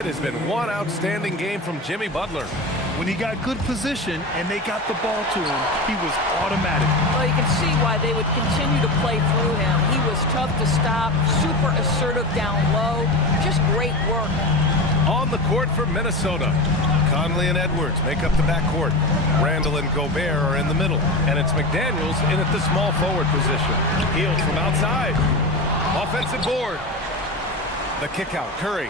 It has been one outstanding game from Jimmy Butler. When he got good position and they got the ball to him, he was automatic. Well, you can see why they would continue to play through him. He was tough to stop, super assertive down low. Just great work. On the court for Minnesota, Conley and Edwards make up the backcourt. Randall and Gobert are in the middle. And it's McDaniels in at the small forward position. Healed from outside. Offensive board. The kick out, Curry.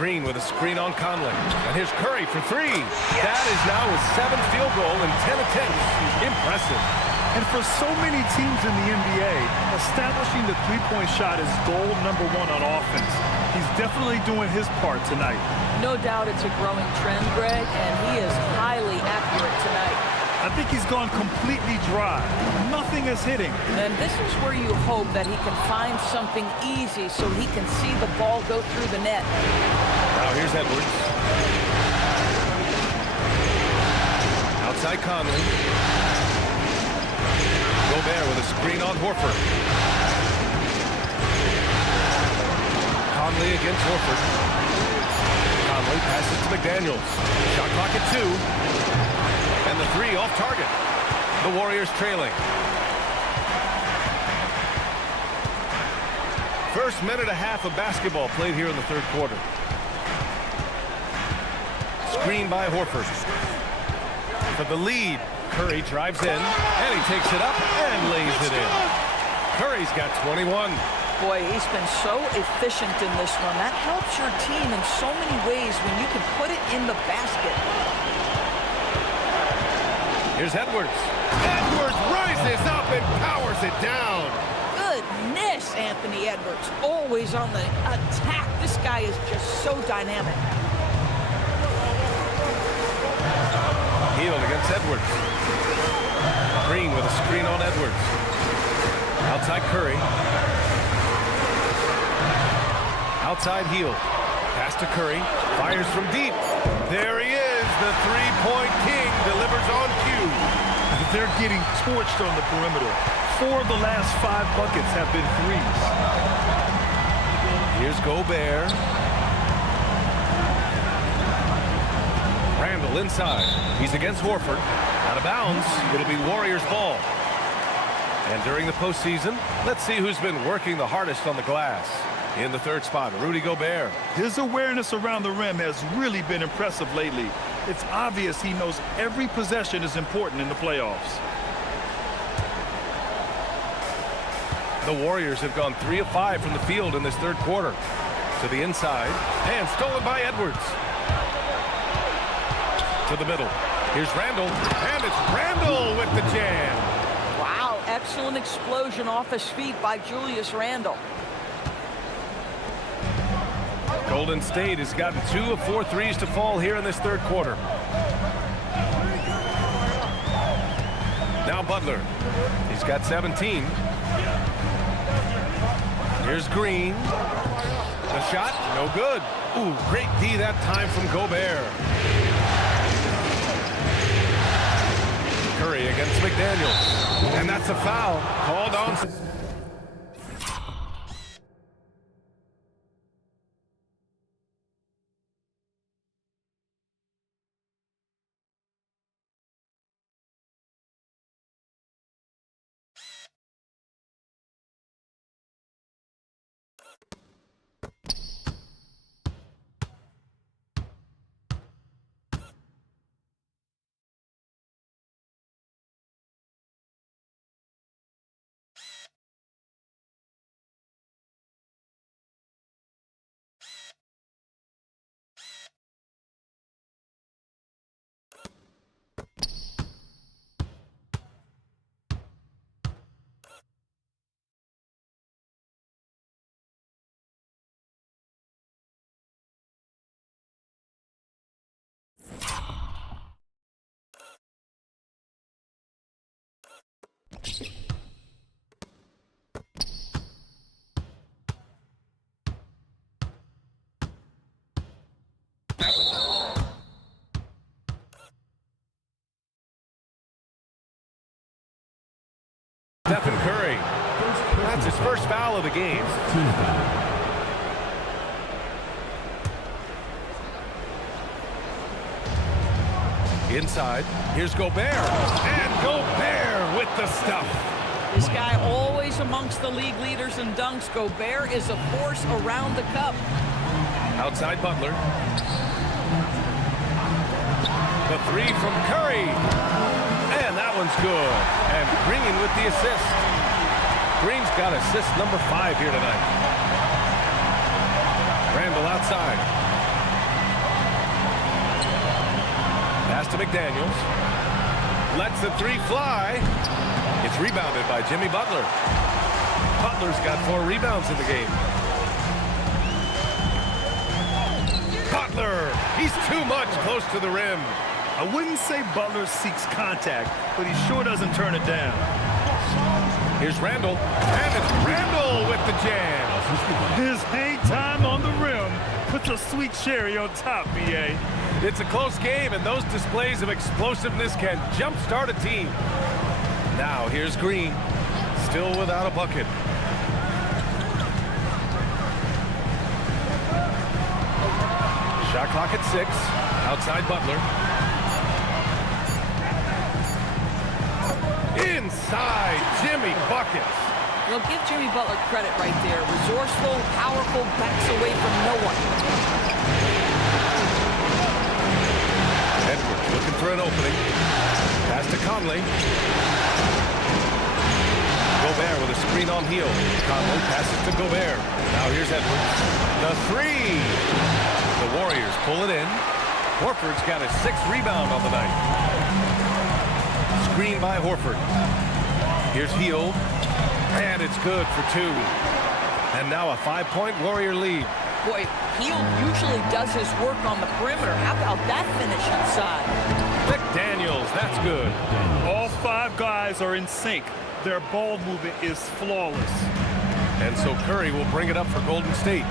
Green with a screen on Conley. And here's Curry for three. Yes. That is now his 7th field goal in 10 attempts. Impressive. And for so many teams in the NBA, establishing the three-point shot is goal number 1 on offense. He's definitely doing his part tonight. No doubt it's a growing trend, Greg, and he is highly accurate tonight. I think he's gone completely dry. Nothing is hitting. And this is where you hope that he can find something easy so he can see the ball go through the net. Now here's Edwards. Outside Conley. Gobert with a screen on Horford. Conley against Horford. Conley passes to McDaniels. Shot clock at 2. And the 3 off target. The Warriors trailing. First minute and a half of basketball played here in the third quarter. Screen by Horford. For the lead, Curry drives in, and he takes it up and lays it in. Curry's got 21. Boy, he's been so efficient in this one. That helps your team in so many ways when you can put it in the basket. Here's Edwards. Edwards rises up and powers it down. Goodness, Anthony Edwards. Always on the attack. This guy is just so dynamic. Healed against Edwards. Green with a screen on Edwards. Outside Curry. Outside Healed. Pass to Curry. Fires from deep. There he is. The three-point king delivers on cue. They're getting torched on the perimeter. 4 of the last 5 buckets have been threes. Here's Gobert. Randall inside. He's against Horford. Out of bounds. It'll be Warriors ball. And during the postseason, let's see who's been working the hardest on the glass. In the third spot, Rudy Gobert. His awareness around the rim has really been impressive lately. It's obvious he knows every possession is important in the playoffs. The Warriors have gone 3 of 5 from the field in this third quarter. To the inside, and stolen by Edwards. To the middle. Here's Randall, and it's Randall with the jam. Wow, excellent explosion off his feet by Julius Randle. Golden State has gotten 2 of 4 threes to fall here in this third quarter. Now Butler. He's got 17. Here's Green. The shot, no good. Ooh, great D that time from Gobert. Curry against McDaniels. And that's a foul called on. Stephen Curry. That's his first foul of the game. Inside, here's Gobert. And Gobert with the stuff. This guy always amongst the league leaders in dunks. Gobert is a force around the cup. Outside Butler. The three from Curry. And that one's good. And Green with the assist. Green's got assist number 5 here tonight. Randall outside. Pass to McDaniels. Lets the three fly. It's rebounded by Jimmy Butler. Butler's got 4 rebounds in the game. Butler! He's too much close to the rim. I wouldn't say Butler seeks contact, but he sure doesn't turn it down. Here's Randall. And it's Randall with the jam. His hang time on the rim puts a sweet cherry on top, B.A. It's a close game, and those displays of explosiveness can jumpstart a team. Now, here's Green. Still without a bucket. Shot clock at 6. Outside Butler. Inside Jimmy buckets. Well, give Jimmy Butler credit right there. Resourceful, powerful, backs away from no one. Edwards looking for an opening. Pass to Conley. Gobert with a screen on heel. Conley passes to Gobert. Now here's Edwards. The three. The Warriors pull it in. Horford's got a 6th rebound on the night. Screen by Horford. Here's Hield. And it's good for 2. And now a 5-point Warrior lead. Boy, Hield usually does his work on the perimeter. How about that finish inside? McDaniels, that's good. All 5 guys are in sync. Their ball movement is flawless. And so Curry will bring it up for Golden State.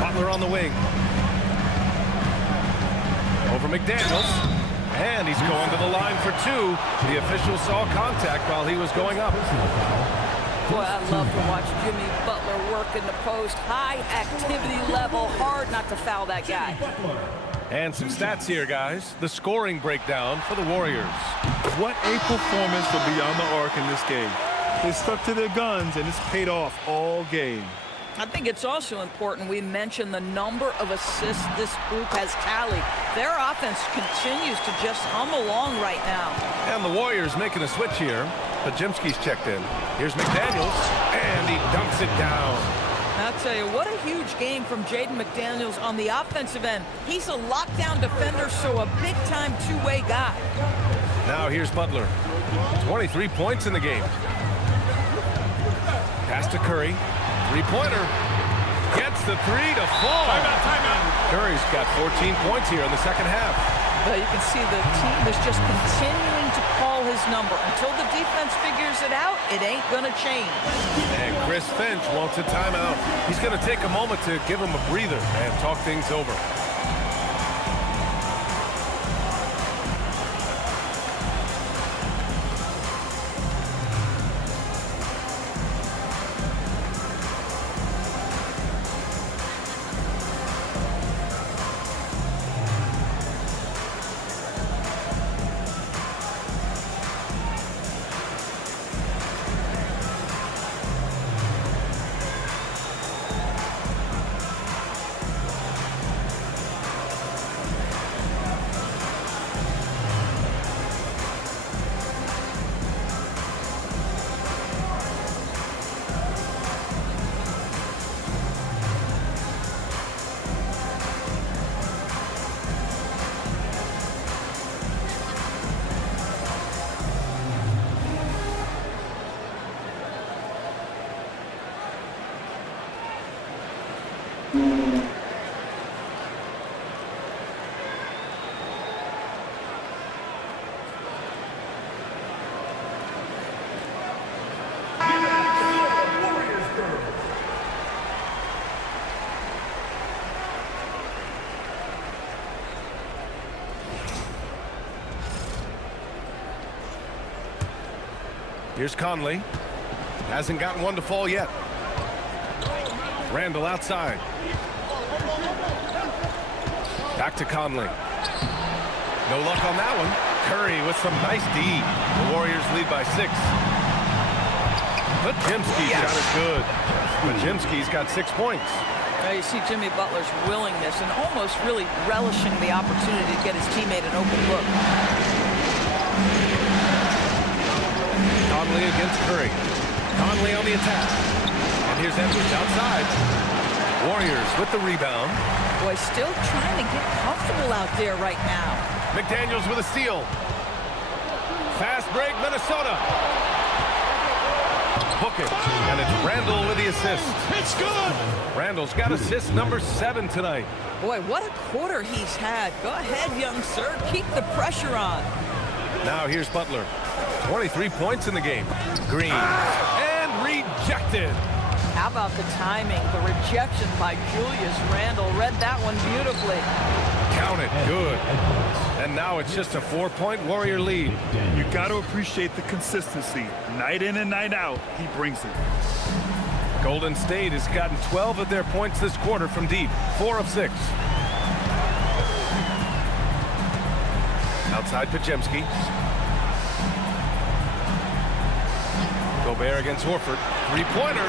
Butler on the wing. Over McDaniels. And he's going to the line for 2. The official saw contact while he was going up. Boy, I love to watch Jimmy Butler work in the post. High activity level. Hard not to foul that guy. And some stats here, guys. The scoring breakdown for the Warriors. What a performance for beyond the arc in this game. They stuck to their guns, and it's paid off all game. I think it's also important we mention the number of assists this group has tallied. Their offense continues to just hum along right now. And the Warriors making a switch here. Pajimski's checked in. Here's McDaniels, and he dunks it down. I'll tell you, what a huge game from Jaden McDaniels on the offensive end. He's a lockdown defender, so a big-time two-way guy. Now here's Butler. 23 points in the game. Pass to Curry. Three-pointer. Gets the 3 to fall. Timeout. Curry's got 14 points here in the second half. You can see the team is just continuing to call his number. Until the defense figures it out, it ain't going to change. And Chris Finch wants a timeout. He's going to take a moment to give him a breather and talk things over. Here's Conley. Hasn't gotten one to fall yet. Randall outside. Back to Conley. No luck on that one. Curry with some nice D. The Warriors lead by 6. Podziemski's shot is good. Podziemski's got 6 points. Now you see Jimmy Butler's willingness and almost really relishing the opportunity to get his teammate an open look. Conley against Curry. Conley on the attack. And here's Edwards outside. Warriors with the rebound. Boy, still trying to get comfortable out there right now. McDaniels with a steal. Fast break, Minnesota. Book it. And it's Randall with the assist. It's good. Randall's got assist number 7 tonight. Boy, what a quarter he's had. Go ahead, young sir. Keep the pressure on. Now here's Butler. 23 points in the game. Green. And rejected. How about the timing? The rejection by Julius Randle. Read that one beautifully. Count it. Good. And now it's just a 4-point Warrior lead. You got to appreciate the consistency. Night in and night out, he brings it. Golden State has gotten 12 of their points this quarter from deep. 4 of 6. Outside Podziemski. Gobert against Horford. 3-pointer.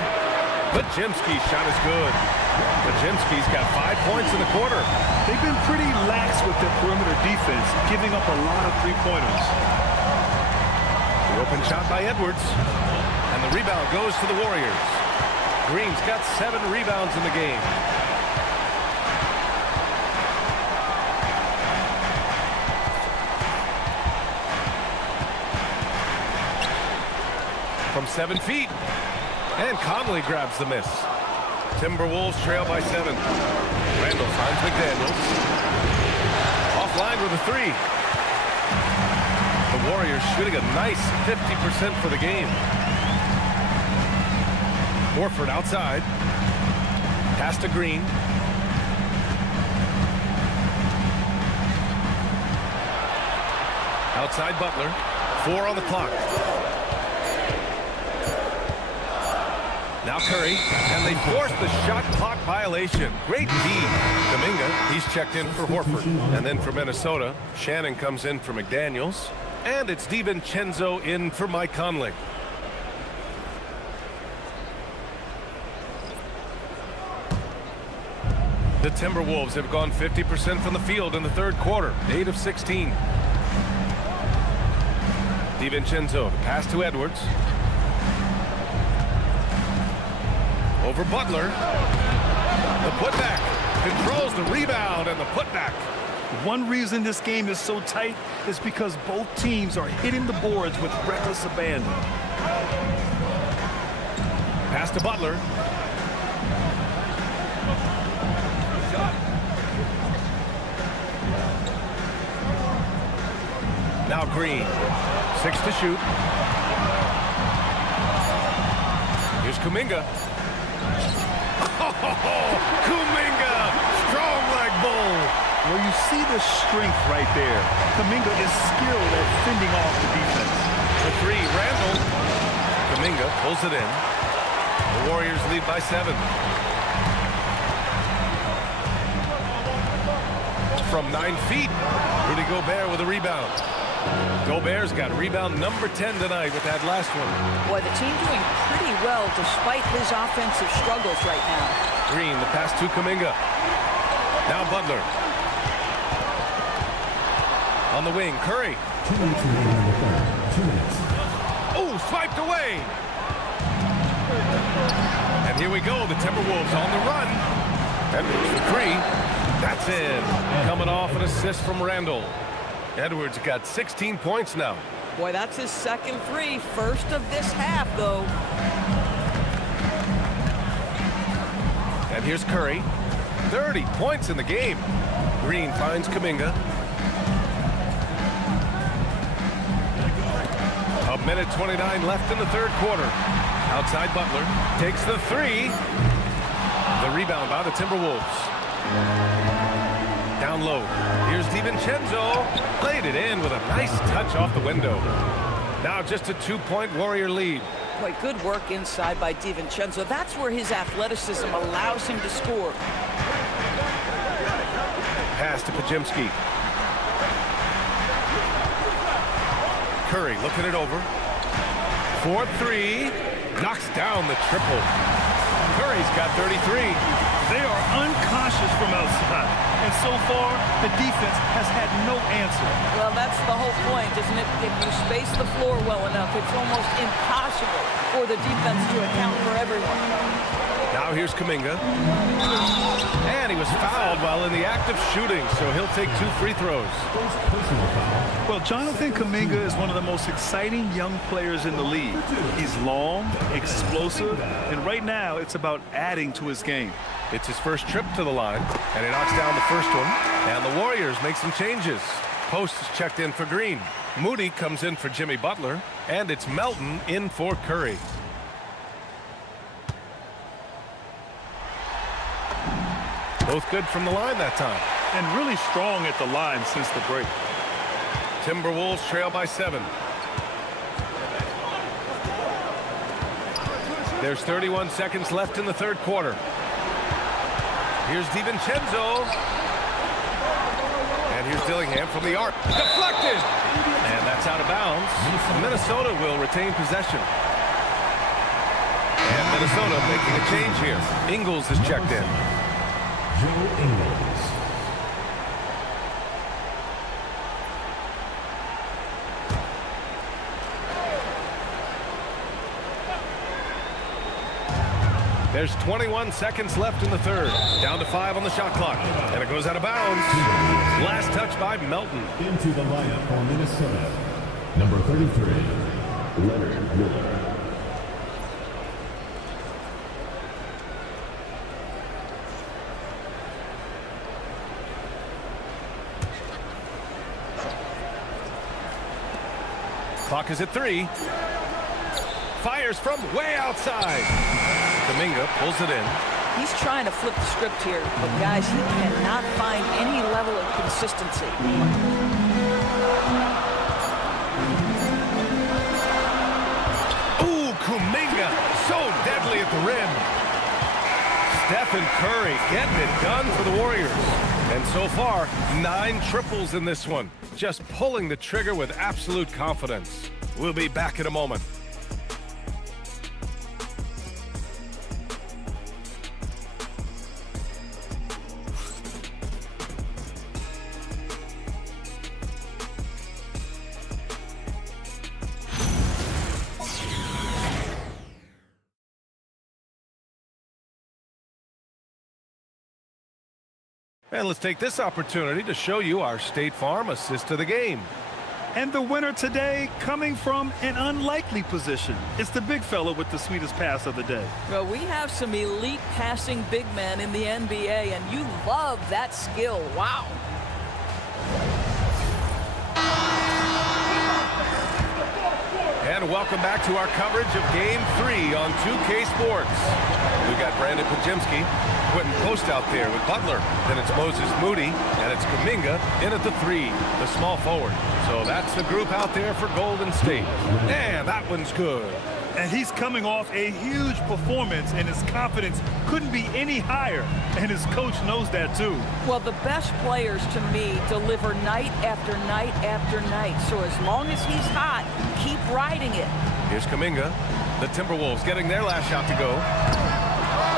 Podziemski's shot is good. Podziemski's got 5 points in the quarter. They've been pretty lax with their perimeter defense, giving up a lot of 3-pointers. The open shot by Edwards. And the rebound goes to the Warriors. Green's got 7 rebounds in the game. From 7 feet. And Conley grabs the miss. Timberwolves trail by 7. Randall finds McDaniels. Offline with a 3. The Warriors shooting a nice 50% for the game. Horford outside. Pass to Green. Outside Butler. 4 on the clock. Now Curry, and they force the shot clock violation. Great D. Kuminga, he's checked in for Horford. And then for Minnesota, Shannon comes in for McDaniels. And it's DiVincenzo in for Mike Conley. The Timberwolves have gone 50% from the field in the third quarter. 8 of 16. DiVincenzo, pass to Edwards. Over Butler. The putback. Controls the rebound and the putback. One reason this game is so tight is because both teams are hitting the boards with reckless abandon. Pass to Butler. Now Green. 6 to shoot. Here's Kuminga. Oh, Kuminga! Strong leg bull. Well, you see the strength right there. Kuminga is skilled at fending off the defense. The 3, Randall. Kuminga pulls it in. The Warriors lead by 7. From 9 feet, Rudy Gobert with a rebound. Gobert's got rebound number 10 tonight with that last one. Boy, the team doing pretty well despite his offensive struggles right now. Green, the pass to Kuminga. Now Butler. On the wing, Curry. 2 minutes remaining in the third. 2 minutes. Oh, swiped away. And here we go, the Timberwolves on the run. Edwards for 3. That's in. Coming off an assist from Randall. Edwards got 16 points now. Boy, that's his second 3. First of this half, though. And here's Curry. 30 points in the game. Green finds Kuminga. A minute 29 left in the third quarter. Outside Butler. Takes the 3. The rebound by the Timberwolves. Down low. Here's DiVincenzo. Played it in with a nice touch off the window. Now just a 2-point Warrior lead. Boy, good work inside by DiVincenzo. That's where his athleticism allows him to score. pass to Pajimski. Curry looking it over. 4-3. Knocks down the triple. Curry's got 33. They are uncautious from outside, and so far, the defense has had no answer. Well, that's the whole point, isn't it? If you space the floor well enough, it's almost impossible for the defense to account for everyone. Now here's Kuminga. And he was fouled while in the act of shooting, so he'll take 2 free throws. Well, Jonathan Kuminga is one of the most exciting young players in the league. He's long, explosive, and right now it's about adding to his game. It's his first trip to the line, and he knocks down the first one. And the Warriors make some changes. Post is checked in for Green. Moody comes in for Jimmy Butler, and it's Melton in for Curry. Both good from the line that time. And really strong at the line since the break. Timberwolves trail by 7. There's 31 seconds left in the third quarter. Here's DiVincenzo. And here's Dillingham from the arc. Deflected! And that's out of bounds. Minnesota will retain possession. And Minnesota making a change here. Ingles is checked in. Joe Ingles. There's 21 seconds left in the third. Down to 5 on the shot clock. And it goes out of bounds. Last touch by Melton. Into the lineup for Minnesota. Number 33, Leonard Miller. Clock is at 3. Fires from way outside. Kuminga pulls it in. He's trying to flip the script here, but guys, he cannot find any level of consistency. Ooh, Kuminga, so deadly at the rim. Steph and Curry getting it done for the Warriors. And so far, 9 triples in this one. Just pulling the trigger with absolute confidence. We'll be back in a moment. And let's take this opportunity to show you our State Farm assist to the game. And the winner today coming from an unlikely position. It's the big fella with the sweetest pass of the day. Well, we have some elite passing big men in the NBA, and you love that skill. Wow. And welcome back to our coverage of Game 3 on 2K Sports. We've got Brandon Pajimski putting post out there with Butler. Then it's Moses Moody, and it's Kuminga in at the 3, the small forward. So that's the group out there for Golden State. And that one's good. And he's coming off a huge performance, and his confidence couldn't be any higher. And his coach knows that, too. Well, the best players, to me, deliver night after night after night. So as long as he's hot, keep riding it. Here's Kuminga. The Timberwolves getting their last shot to go.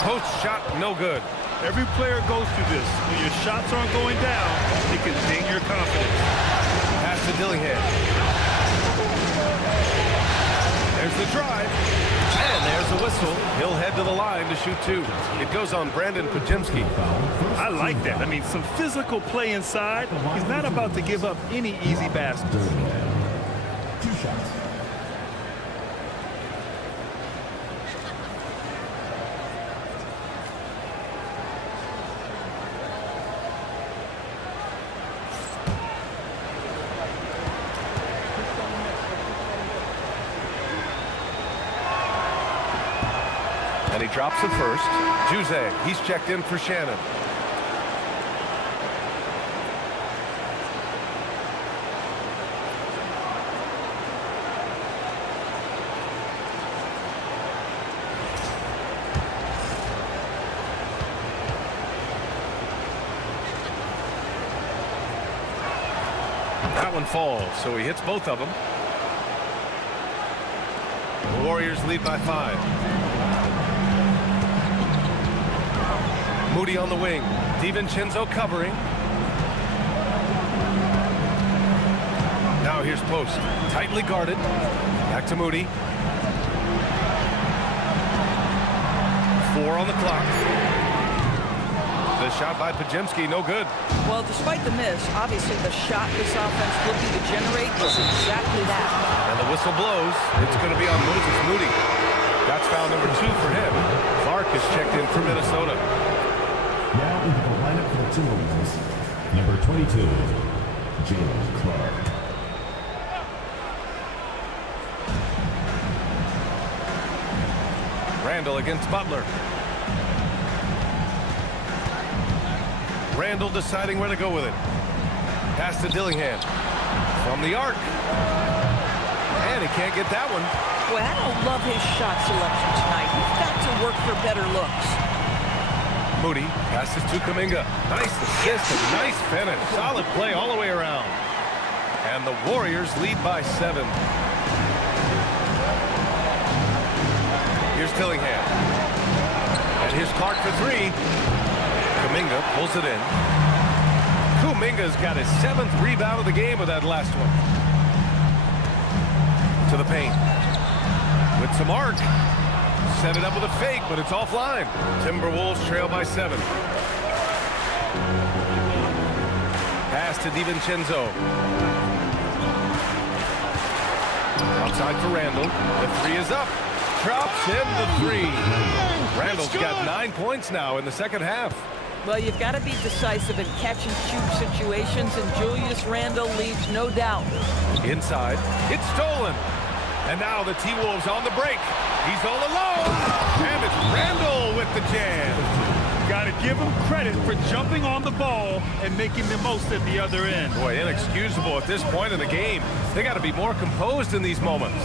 Post shot, no good. Every player goes through this. When your shots aren't going down, it can ding your confidence. Pass to Dillingham. There's the drive. And there's the whistle. He'll head to the line to shoot 2. It goes on Brandon Pajimski. I like that. I mean, some physical play inside. He's not about to give up any easy baskets. 2 shots. And he drops it first. Juzang, he's checked in for Shannon. That one falls, so he hits both of them. The Warriors lead by 5. Moody on the wing. DiVincenzo covering. Now here's Post. Tightly guarded. Back to Moody. 4 on the clock. The shot by Pajemski, no good. Well, despite the miss, obviously the shot this offense looking to generate is exactly that. And the whistle blows. It's going to be on Moses Moody. That's foul number 2 for him. Clark is checked in for Minnesota. Now into the lineup for the Timberwolves, number 22, Jalen Clark. Randall against Butler. Randall deciding where to go with it. Pass to Dillingham. From the arc. And he can't get that one. Boy, I don't love his shot selection tonight. He's got to work for better looks. Moody passes to Kuminga. Nice assist and nice finish. Solid play all the way around. And the Warriors lead by 7. Here's Dillingham. And here's Clark for 3. Kuminga pulls it in. Kuminga's got his 7th rebound of the game with that last one. To the paint. With some arc. Set it up with a fake, but it's offline. Timberwolves trail by 7. Pass to DiVincenzo. Outside for Randall. The 3 is up. Drops in the 3. Randall's got 9 points now in the second half. Well, you've got to be decisive in catch-and-shoot situations, and Julius Randle leaves no doubt. Inside. It's stolen. And now the T-Wolves on the break. He's all alone. And it's Randall with the jam. Got to give him credit for jumping on the ball and making the most at the other end. Boy, inexcusable at this point in the game. They got to be more composed in these moments.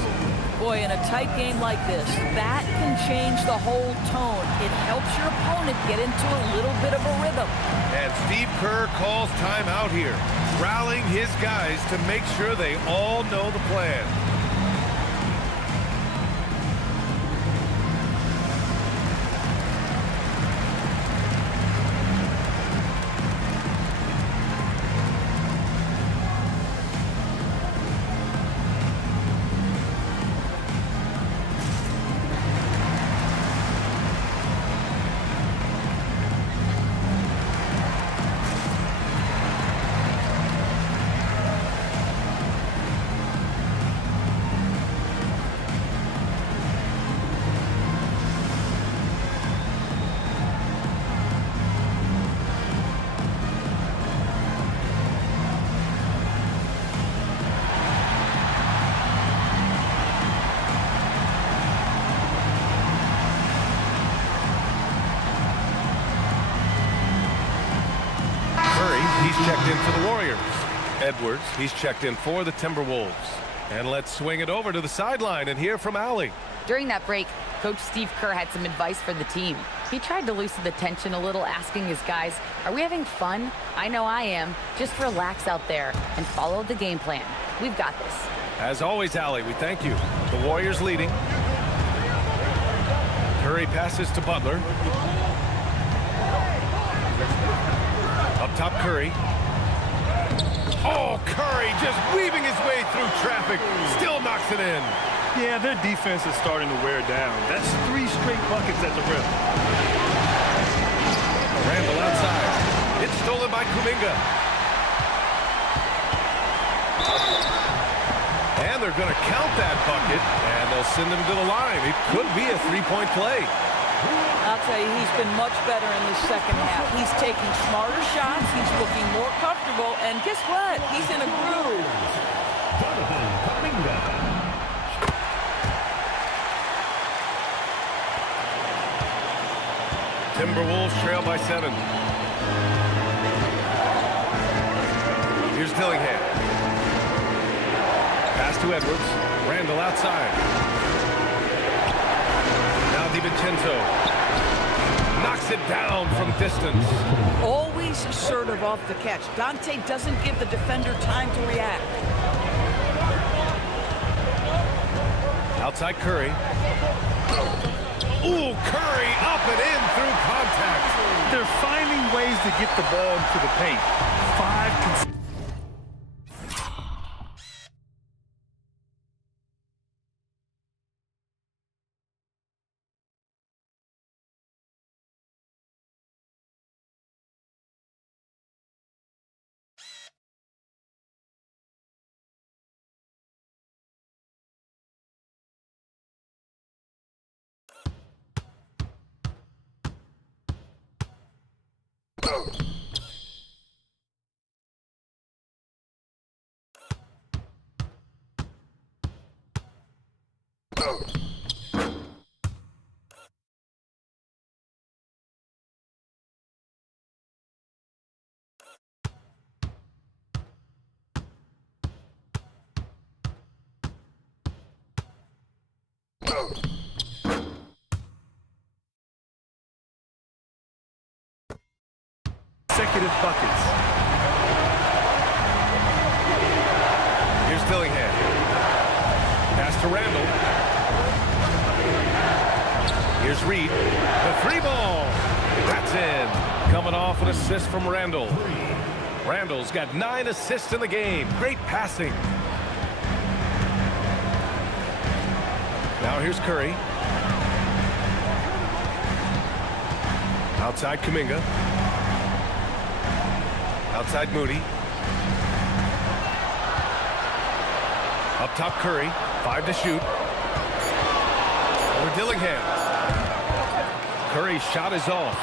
Boy, in a tight game like this, that can change the whole tone. It helps your opponent get into a little bit of a rhythm. And Steve Kerr calls timeout here, rallying his guys to make sure they all know the plan. He's checked in for the Warriors. Edwards, he's checked in for the Timberwolves. And let's swing it over to the sideline and hear from Allie. During that break, Coach Steve Kerr had some advice for the team. He tried to loosen the tension a little, asking his guys, are we having fun? I know I am. Just relax out there and follow the game plan. We've got this. As always, Allie, we thank you. The Warriors leading. Curry passes to Butler. Up top, Curry. Oh, Curry just weaving his way through traffic. Still knocks it in. Yeah, their defense is starting to wear down. That's 3 straight buckets at the rim. Randall outside. It's stolen by Kuminga. And they're going to count that bucket, and they'll send him to the line. It could be a 3-point play. I'll tell you, he's been much better in the second half. He's taking smarter shots. He's looking more comfortable. And guess what? He's in a groove. Timberwolves trail by 7. Here's Dillingham. Pass to Edwards. Randall outside. Now DiVincenzo knocks knocks it down from distance. Always assertive off the catch. Dante doesn't give the defender time to react. Outside Curry. Ooh, Curry up and in through contact. They're finding ways to get the ball into the paint. 5 consecutive buckets. Here's Dillingham. Pass to Randall. Here's Reed. The 3-ball. That's in. Coming off an assist from Randall. Randall's got 9 assists in the game. Great passing. Now here's Curry. Outside Kuminga. Outside Moody. Up top Curry. 5 to shoot. Over Dillingham. Curry's shot is off.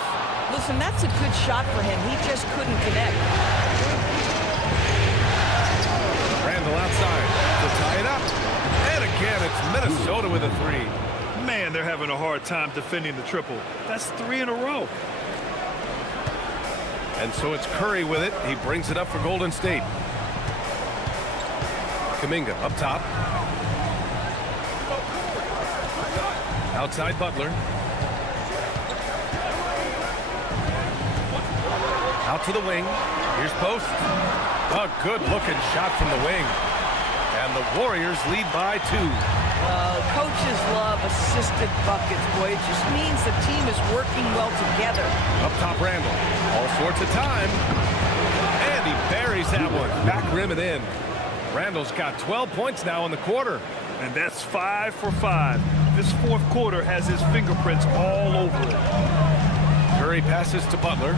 Listen, that's a good shot for him. He just couldn't connect. Randall outside to tie it up. And again, it's Minnesota with a 3. Man, they're having a hard time defending the triple. That's 3 in a row. And so it's Curry with it. He brings it up for Golden State. Kuminga up top. Outside Butler. Out to the wing. Here's Post. A good-looking shot from the wing. And the Warriors lead by 2. Coaches love assisted buckets, boy. It just means the team is working well together. Up top Randall. All sorts of time. And he buries that one. Back rim and in. Randall's got 12 points now in the quarter. And that's 5 for 5. This fourth quarter has his fingerprints all over it. Curry passes to Butler.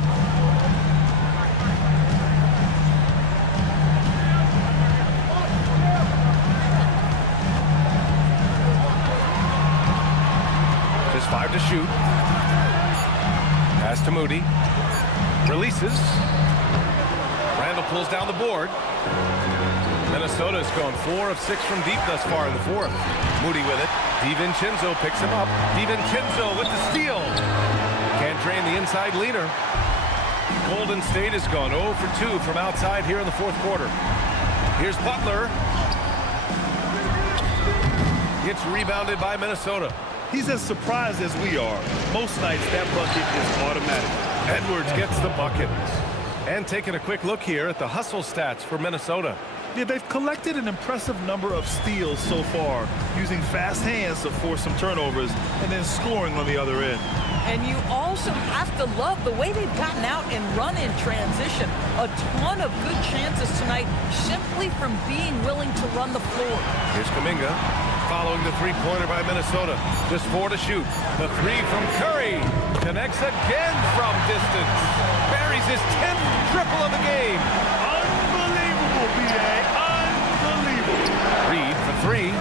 Just 5 to shoot. Pass to Moody. Releases. Randall pulls down the board. Minnesota's gone 4 of 6 from deep thus far in the fourth. Moody with it. DiVincenzo picks him up. DiVincenzo with the steal. Can't drain the inside leader. Golden State has gone 0 for 2 from outside here in the fourth quarter. Here's Butler. Gets rebounded by Minnesota. He's as surprised as we are. Most nights that bucket is automatic. Edwards gets the bucket. And taking a quick look here at the hustle stats for Minnesota. Yeah, they've collected an impressive number of steals so far, using fast hands to force some turnovers and then scoring on the other end. And you also have to love the way they've gotten out and run in transition. A ton of good chances tonight simply from being willing to run the floor. Here's Kuminga following the three-pointer by Minnesota. Just 4 to shoot. The 3 from Curry connects again from distance. Buries his 10th triple of the game. Unbelievable, B.A. Unbelievable. Reed for 3.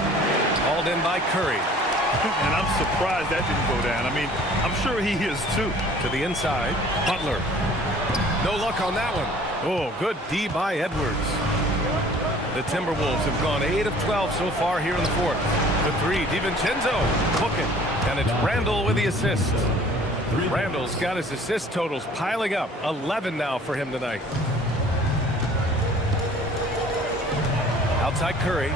Hauled in by Curry. And I'm surprised that didn't go down. I mean, I'm sure he is too. To the inside, Butler. No luck on that one. Oh, good D by Edwards. The Timberwolves have gone 8 of 12 so far here in the fourth. The 3, DiVincenzo, hook it. And it's Randall with the assist. Randall's got his assist totals piling up. 11 now for him tonight. Outside Curry.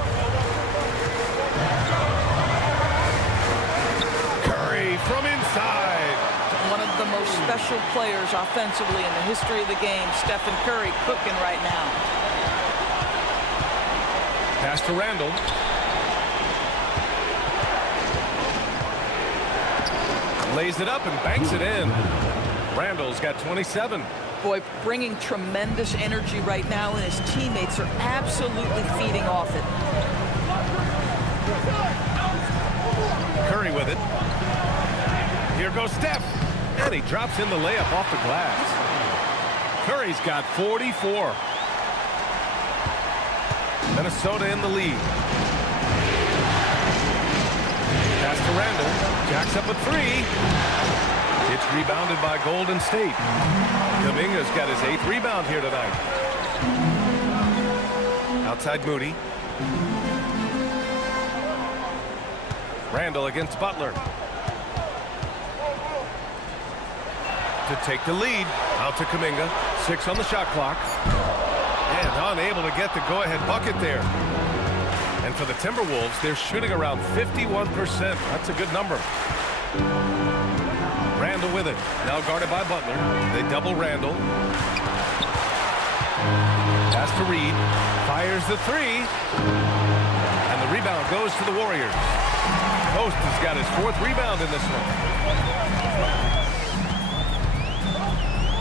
Curry from inside. One of the most special special players offensively in the history of the game. Steph and Curry cooking right now. Pass to Randall. Lays it up and banks it in. Randall's got 27. Boy, bringing tremendous energy right now, and his teammates are absolutely feeding off it. Curry with it. Here goes Steph. And he drops in the layup off the glass. Curry's got 44. Minnesota in the lead. Pass to Randall. Jacks up a three. It's rebounded by Golden State. Kuminga's got his 8th rebound here tonight. Outside Moody. Randall against Butler. To take the lead. Out to Kuminga. 6 on the shot clock. And unable to get the go-ahead bucket there. And for the Timberwolves, they're shooting around 51%. That's a good number. Randall with it. Now guarded by Butler. They double Randall. Pass to Reed. Fires the three. And the rebound goes to the Warriors. Post has got his 4th rebound in this one.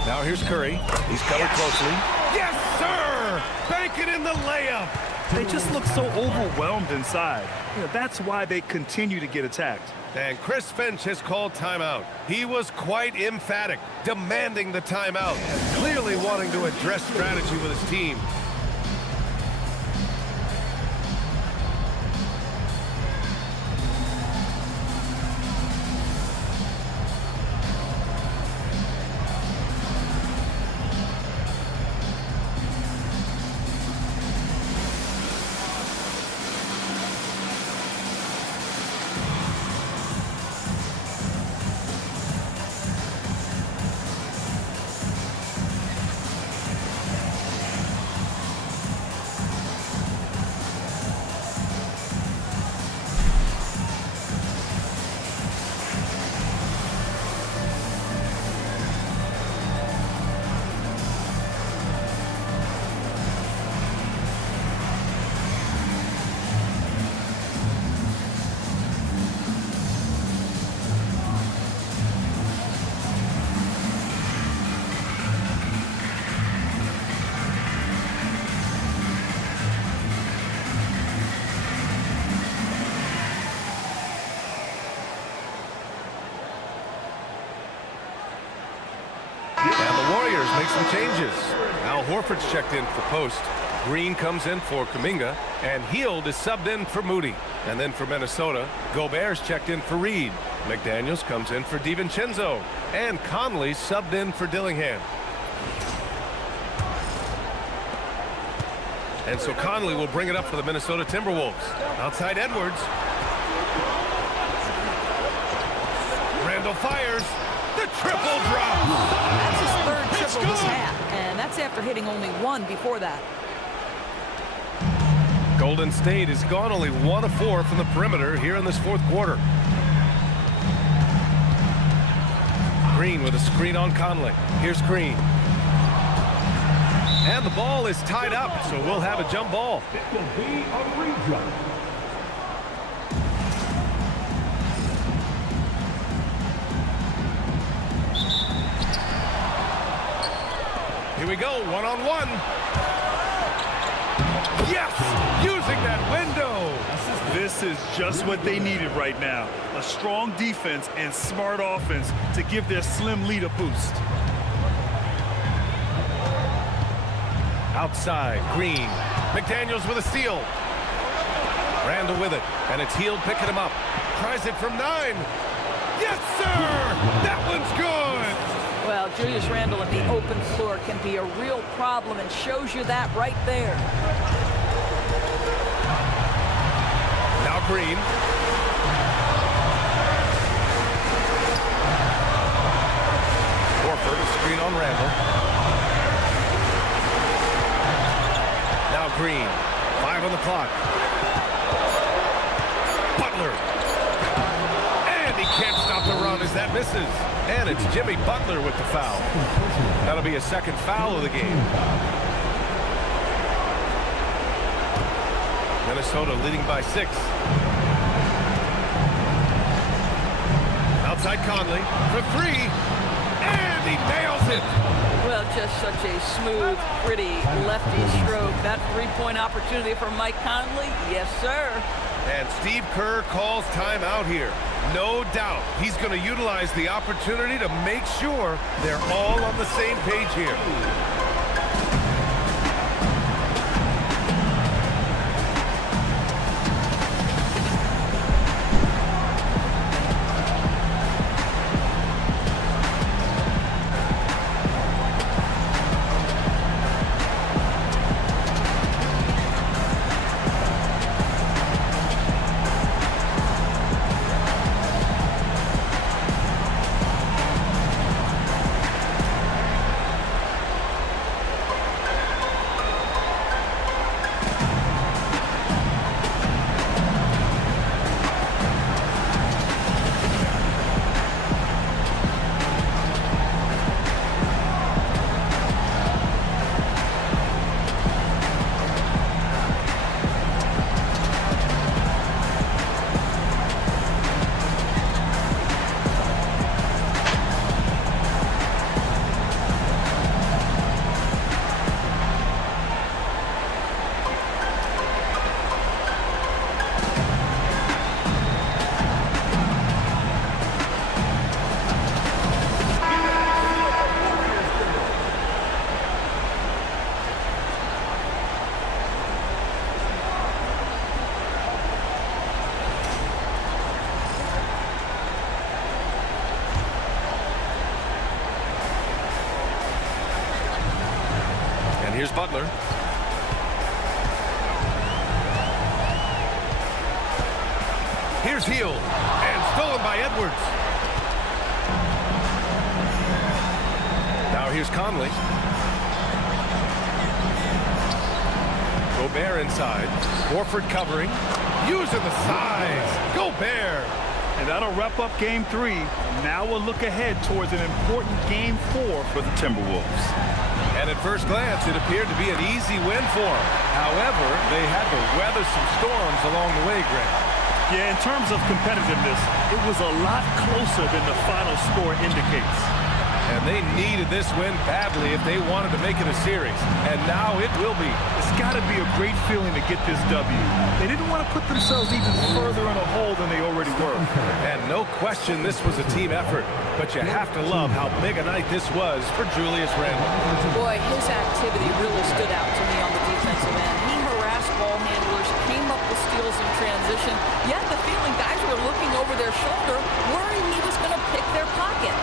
Now here's Curry. He's covered closely. Yes, sir! Bank it in the layup. They just look so overwhelmed inside. You know, that's why they continue to get attacked. And Chris Finch has called timeout. He was quite emphatic, demanding the timeout, clearly wanting to address strategy with his team. Make some changes. Al Horford's checked in for post. Green comes in for Kuminga, and Hield is subbed in for Moody. And then for Minnesota, Gobert's checked in for Reed. McDaniels comes in for DiVincenzo, and Conley subbed in for Dillingham. And so Conley will bring it up for the Minnesota Timberwolves. Outside Edwards. Randall fires. The triple drop. That's his 3rd triple this half, and that's after hitting only 1 before that. Golden State has gone only 1 of 4 from the perimeter here in this 4th quarter. Green with a screen on Conley. Here's Green. And the ball is tied up, so we'll have a jump ball. It will be a rejump. Here we go, 1-on-1. Yes! Using that window. This is just what they needed right now. A strong defense and smart offense to give their slim lead a boost. Outside, Green. McDaniels with a steal. Randall with it, and it's Hield picking him up. Tries it from 9. Yes, sir! That one's good! Well, Julius Randle at the open floor can be a real problem, and shows you that right there. Now Green. Horford, a screen on Randall. Now Green. 5 on the clock. Butler. And he can't stop the run as that shot misses. And it's Jimmy Butler with the foul. That'll be a second foul of the game. Minnesota leading by 6. Outside Conley for 3. And he nails it. Well, just such a smooth, pretty lefty stroke. That three-point opportunity for Mike Conley, yes, sir. And Steve Kerr calls timeout here. No doubt he's going to utilize the opportunity to make sure they're all on the same page here. Here's Butler. Here's Hield. And stolen by Edwards. Now here's Conley. Gobert inside. Horford covering. Using the size. Gobert. And that'll wrap up game 3. Now we'll look ahead towards an important game 4 for the Timberwolves. And at first glance, it appeared to be an easy win for them. However, they had to weather some storms along the way, Greg. Yeah, in terms of competitiveness, it was a lot closer than the final score indicates. And they needed this win badly if they wanted to make it a series. And now it will be. It's got to be a great feeling to get this W. They didn't want to put themselves even further in a hole than they already were. And no question this was a team effort. But you have to love how big a night this was for Julius Randle. Boy, his activity really stood out to me on the defensive end. He harassed ball handlers, came up with steals in transition. You had the feeling guys were looking over their shoulder, worried he was going to pick their pocket.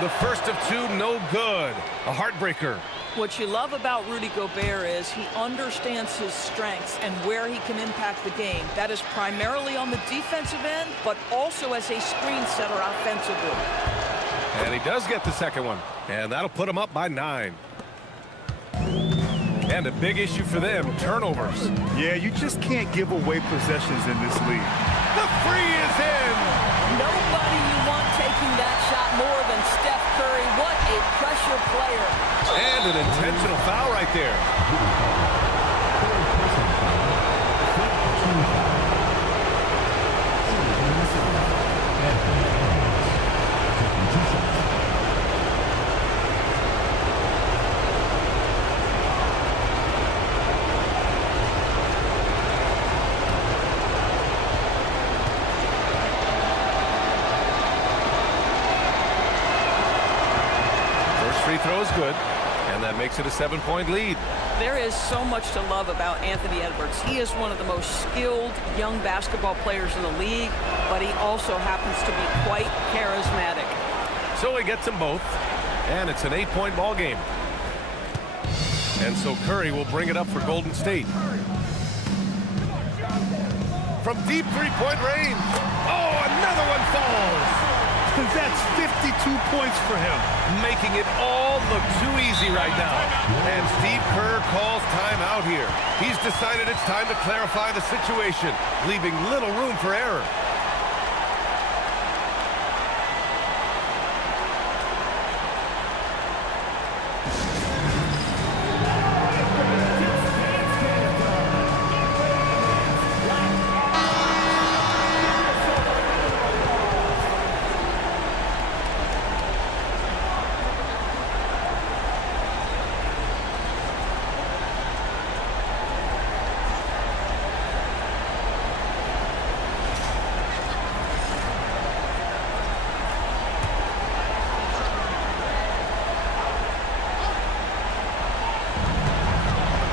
The first of 2, no good. A heartbreaker. What you love about Rudy Gobert is he understands his strengths and where he can impact the game. That is primarily on the defensive end, but also as a screen setter offensively. And he does get the second one. And that'll put him up by 9. And a big issue for them, turnovers. Yeah, you just can't give away possessions in this league. The free is in. Nobody you want taking that shot more than Steph Curry. What a pressure player. And an intentional foul right there. Free throw is good, and that makes it a 7-point lead. There is so much to love about Anthony Edwards. He is one of the most skilled young basketball players in the league, but he also happens to be quite charismatic. So he gets them both, and it's an 8-point ball game. And so Curry will bring it up for Golden State. From deep 3-point range. Oh, another one falls. That's 52 points for him. Making it all look too easy right now. And Steve Kerr calls timeout here. He's decided it's time to clarify the situation, leaving little room for error.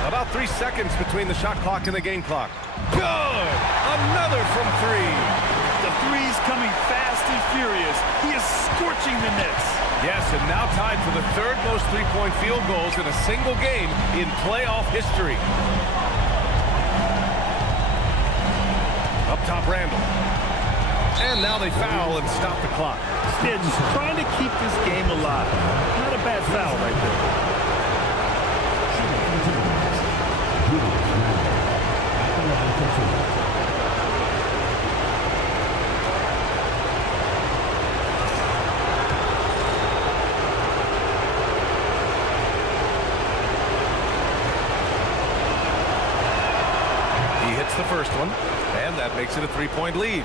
About 3 seconds between the shot clock and the game clock. Good! Another from three. The three's coming fast and furious. He is scorching the nets. Yes, and now tied for the third most three-point field goals in a single game in playoff history. Up top, Randall. And now they foul and stop the clock. They're just trying to keep this game alive. Not a bad foul right there. He hits the first one, and that makes it a three-point lead.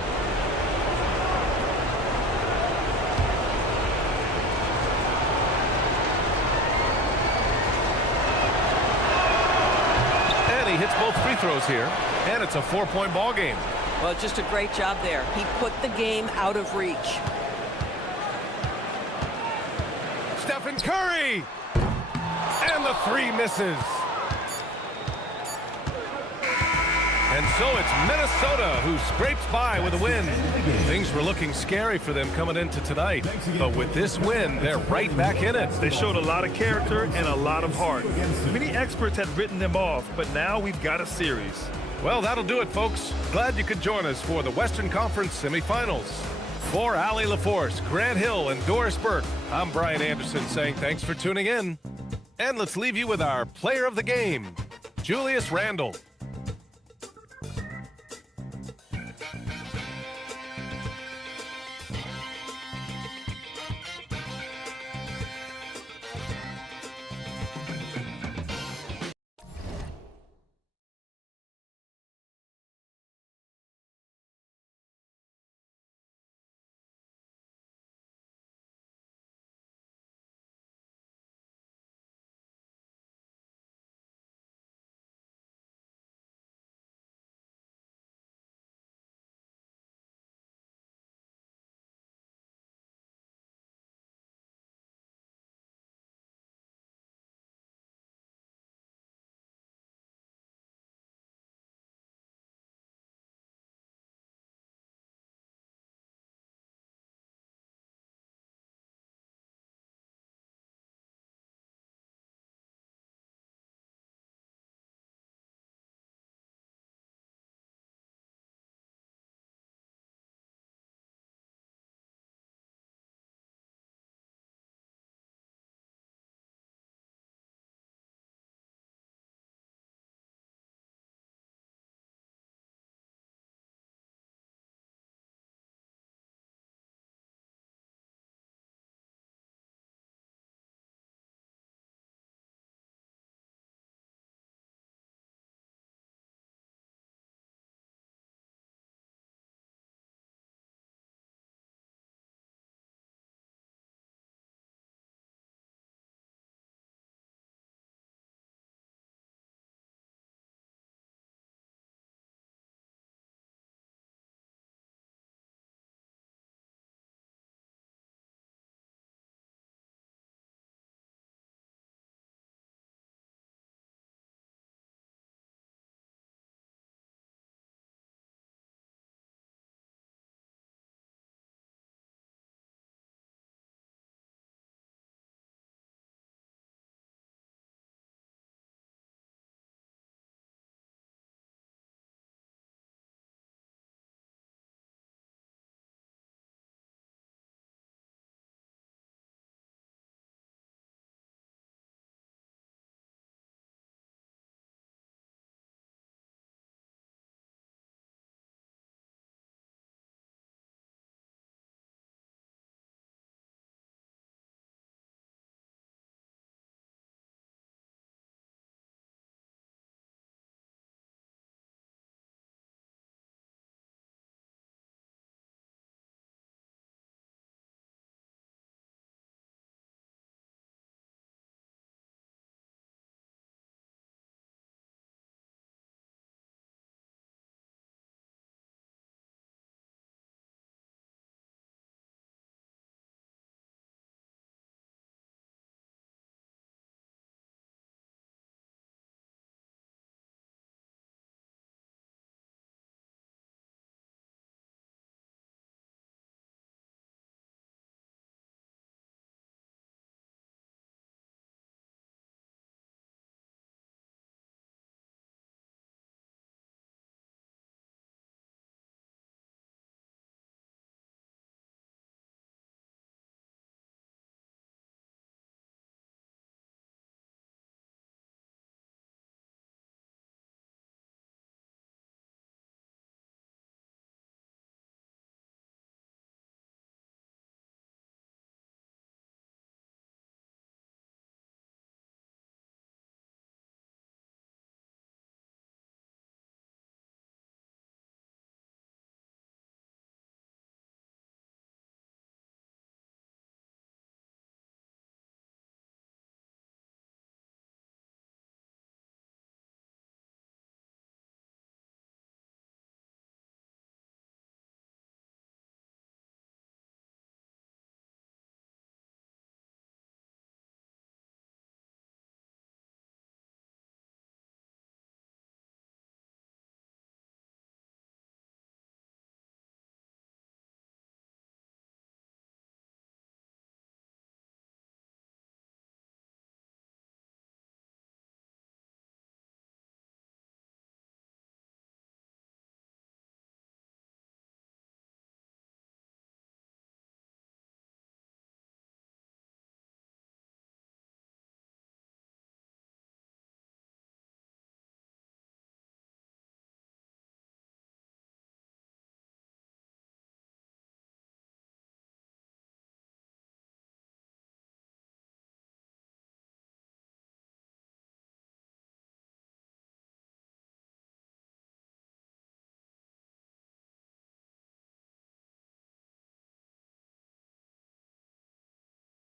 He hits both free throws here, and it's a 4-point ball game. Well, just a great job there. He put the game out of reach. Stephen Curry! And the three misses. And so it's Minnesota who scrapes by with a win. Things were looking scary for them coming into tonight, but with this win, they're right back in it. They showed a lot of character and a lot of heart. Many experts had written them off, but now we've got a series. Well, that'll do it, folks. Glad you could join us for the Western Conference semifinals. For Allie LaForce, Grant Hill, and Doris Burke, I'm Brian Anderson saying thanks for tuning in. And let's leave you with our player of the game, Julius Randle.